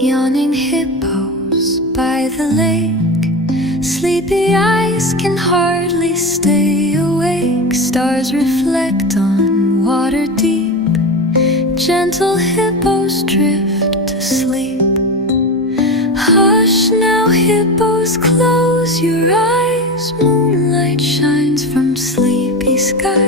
Yawning hippos by the lake, sleepy eyes can hardly stay awake. Stars reflect on water deep, gentle hippos drift to sleep. Hush now, hippos, close your eyes. Moonlight shines from sleepy skies.